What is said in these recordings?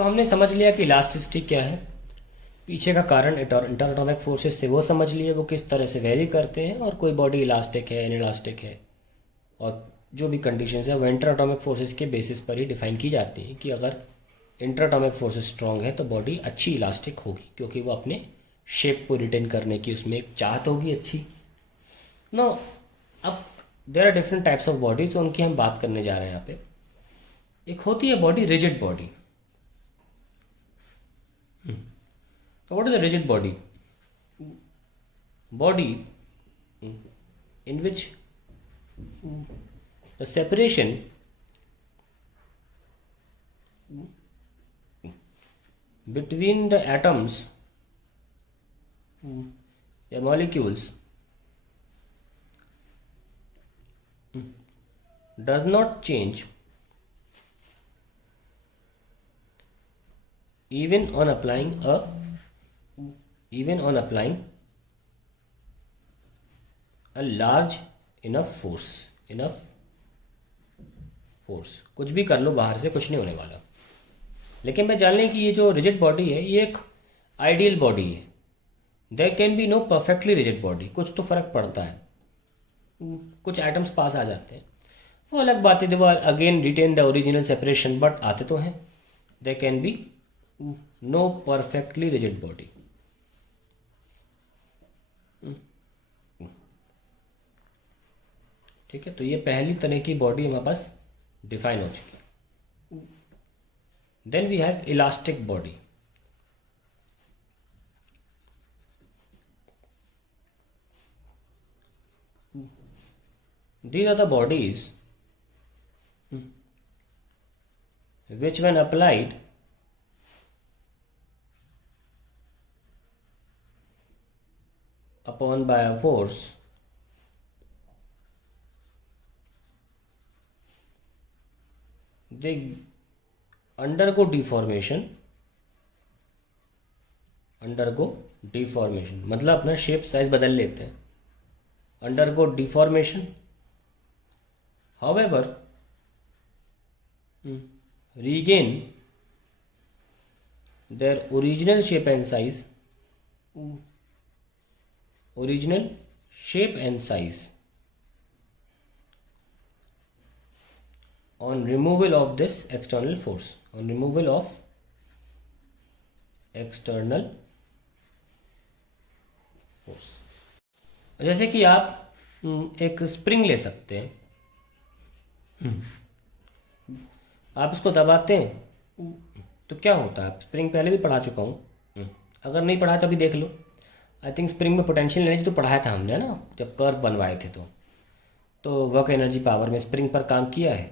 तो हमने समझ लिया कि इलास्टिसिटी क्या है, पीछे का कारण इंटर एटॉमिक फोर्सेस थे वो समझ लिए, वो किस तरह से वेरी करते हैं, और कोई बॉडी इलास्टिक है इनइलास्टिक है, और जो भी कंडीशंस है वो इंटर एटॉमिक फोर्सेस के बेसिस पर ही डिफाइन की जाती है कि अगर इंटर एटॉमिक फोर्सेस स्ट्रांग है तो बॉडी अच्छी इलास्टिक होगी, क्योंकि वो अपने शेप को रिटेन करने की उसमें एक चाहत होगी अच्छी। नो, अब there are different types of bodies, उनकी हम बात करने जा रहे हैं यहाँ पे। एक होती है body rigid body. So what is a rigid body? Body in which the separation between the atoms, the molecules, does not change even on applying a large enough force। कुछ भी कर लो बाहर से, कुछ नहीं होने वाला। लेकिन मैं जान लें कि ये जो रिजिड बॉडी है ये एक आइडियल बॉडी है। There can be no perfectly rigid body, कुछ तो फर्क पड़ता है, कुछ आइटम्स पास आ जाते हैं, वो अलग बात है, वो again retain the original separation, but आते तो हैं। There can be no perfectly rigid body. ठीक है, तो ये पहली तरह की बॉडी हमारे पास डिफाइन हो चुकी है। Then we have elastic body. These are the bodies which when applied upon by a force they undergo deformation। मतलब अपना शेप साइज बदल लेते हैं। undergo deformation, however regain their original shape and size on removal of this external force, जैसे कि आप एक spring ले सकते हैं, आप इसको दबाते हैं तो क्या होता है, स्प्रिंग पहले भी पढ़ा चुका हूँ, अगर नहीं पढ़ा तो अभी देख लो। आई थिंक स्प्रिंग में पोटेंशियल एनर्जी तो पढ़ाया था हमने ना, जब कर्व बनवाए थे तो वर्क एनर्जी पावर में स्प्रिंग पर काम किया है।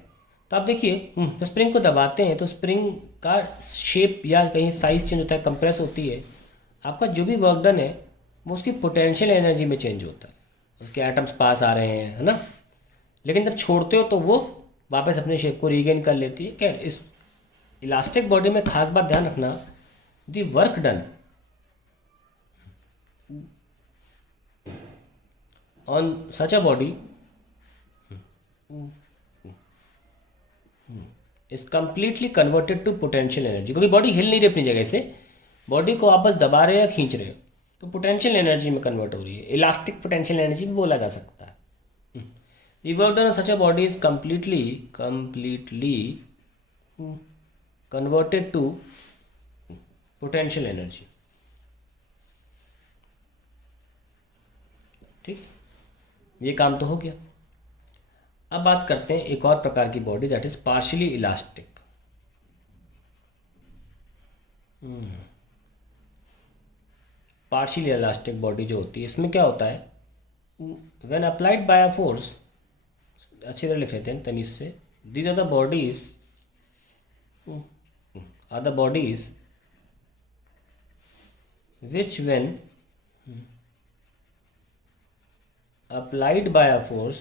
तो आप देखिए, तो स्प्रिंग को दबाते हैं तो स्प्रिंग का शेप या कहीं साइज चेंज होता है, कंप्रेस होती है, आपका जो भी वर्क डन है वो उसकी पोटेंशियल एनर्जी में चेंज होता है, उसके एटम्स पास आ रहे हैं, है ना। लेकिन जब छोड़ते हो तो वो वापस अपने शेप को रीगेन कर लेती है। क्या इस इलास्टिक बॉडी में खास बात ध्यान रखना, the work done on such a body is completely converted to potential energy, क्योंकि बॉडी हिल नहीं रही अपनी जगह से, बॉडी को आप बस दबा रहे हो या खींच रहे हो, तो पोटेंशियल एनर्जी में कन्वर्ट हो रही है, इलास्टिक पोटेंशियल एनर्जी भी बोला जा सकता है। The work done on such a body is completely converted to potential energy। ठीक, ये काम तो हो गया। अब बात करते हैं एक और प्रकार की body, that is partially elastic. Partially elastic body जो होती है, इसमें क्या होता है, when applied by a force, अच्छी तरह लिख लेते हैं तमीज से, these are the bodies which when applied by a force,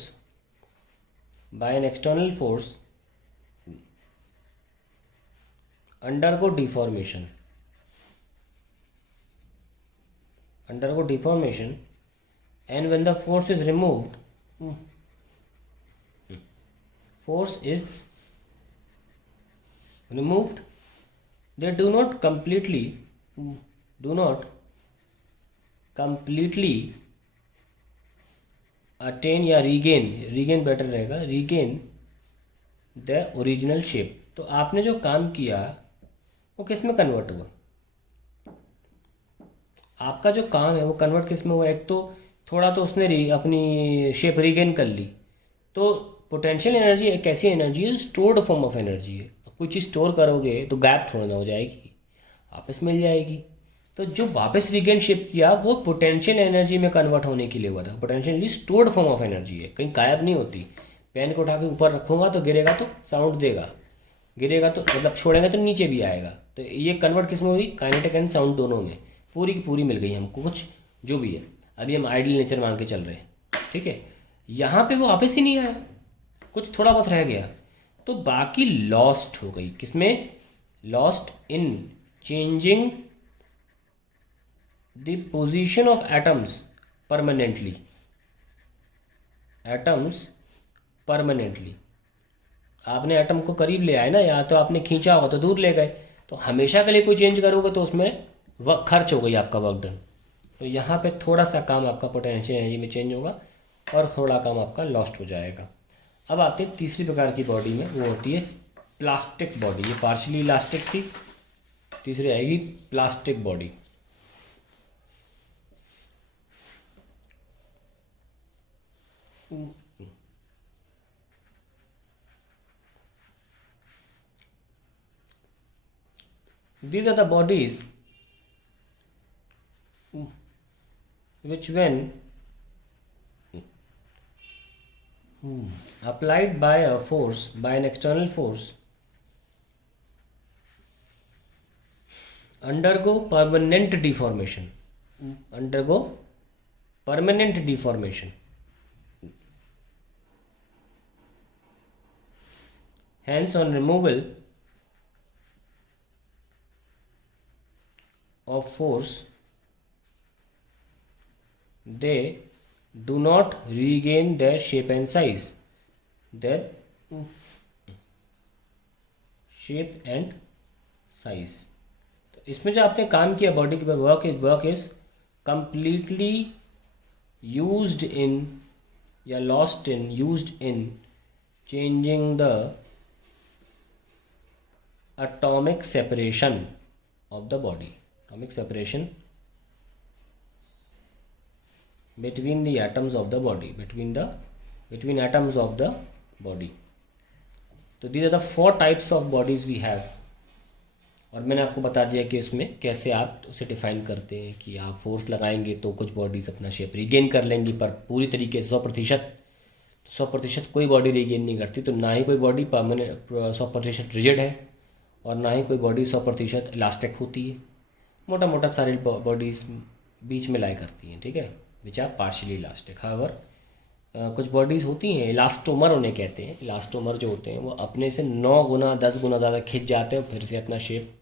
by an external force, undergo deformation, and when the force is removed, they do not completely attain या regain better रहेगा, regain the original shape. तो आपने जो काम किया वो किस में कन्वर्ट हुआ? आपका जो काम है वो कन्वर्ट किस में हुआ? एक तो थोड़ा तो उसने अपनी शेप रीगेन कर ली। तो पोटेंशियल एनर्जी एक ऐसी एनर्जी है, स्टोर्ड फॉर्म ऑफ एनर्जी है। कोई चीज़ स्टोर करोगे तो गैप थोड़ा ना हो जाएगी, वापस मिल जाएगी। तो जो वापस रीगेन शेप किया वो पोटेंशियल एनर्जी में कन्वर्ट होने के लिए हुआ था। Potential stored form of energy है, कहीं गायब नहीं होती। पेन को उठा के ऊपर रखूँगा तो गिरेगा तो साउंड देगा, गिरेगा तो मतलब छोड़ेंगे तो नीचे भी आएगा। तो ये कन्वर्ट किस में हुई? काइनेटिक एंड साउंड दोनों में। पूरी की पूरी मिल गई हमको कुछ जो भी है। अभी हम आइडियल नेचर मान के चल रहे हैं, ठीक है। यहाँ पे वो वापस ही नहीं आया, कुछ थोड़ा बहुत रह गया, तो बाकी लॉस्ट हो गई। किसमें? Lost in changing the position of atoms permanently. Atoms permanently, आपने एटम को करीब ले आए ना, या तो आपने खींचा होगा तो दूर ले गए। तो हमेशा के लिए कोई चेंज करोगे तो उसमें खर्च हो गई आपका वर्क डन। तो यहाँ पे थोड़ा सा काम आपका पोटेंशियल एनर्जी में चेंज होगा और थोड़ा काम आपका लॉस्ट हो जाएगा। अब आते हैं तीसरी प्रकार की बॉडी में, वो होती है प्लास्टिक बॉडी। ये पार्शली इलास्टिक थी, तीसरी आएगी plastic body. These are the bodies which, when applied by a force, by an external force, undergo permanent deformation. Undergo permanent deformation. Hence, on removal of force, they do not regain their shape and size. Their shape and size. तो इसमें जो आपने काम किया body के ऊपर, work is completely used in या lost in, used in changing the atomic separation of the body. Atomic separation between the atoms of the body, between atoms of the body. तो these are the 4 types of bodies we have. और मैंने आपको बता दिया कि उसमें कैसे आप उसे डिफाइन करते हैं कि आप फोर्स लगाएंगे तो कुछ बॉडीज़ अपना शेप रिगेन कर लेंगी, पर पूरी तरीके से 100% कोई बॉडी रिगेन नहीं करती। तो ना ही कोई बॉडी परमानेंट 100% रिजिड है और ना ही कोई बॉडी 100% इलास्टिक होती है। मोटा मोटा सारी बॉडीज़ बीच में लाई करती हैं, ठीक है, which are partially elastic. However कुछ बॉडीज़ होती हैं इलास्टोमर उन्हें कहते हैं। इलास्टोमर जो होते हैं वो अपने से 9 गुना 10 गुना ज़्यादा खिंच जाते हैं और फिर से अपना शेप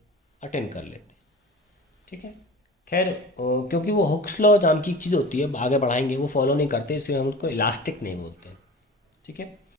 अटेंड कर लेते हैं, ठीक है। खैर क्योंकि वो हुक्स लॉ नाम की एक चीज़ होती है, आगे बढ़ाएंगे, वो फॉलो नहीं करते, इसलिए हम उसको इलास्टिक नहीं बोलते हैं, ठीक है।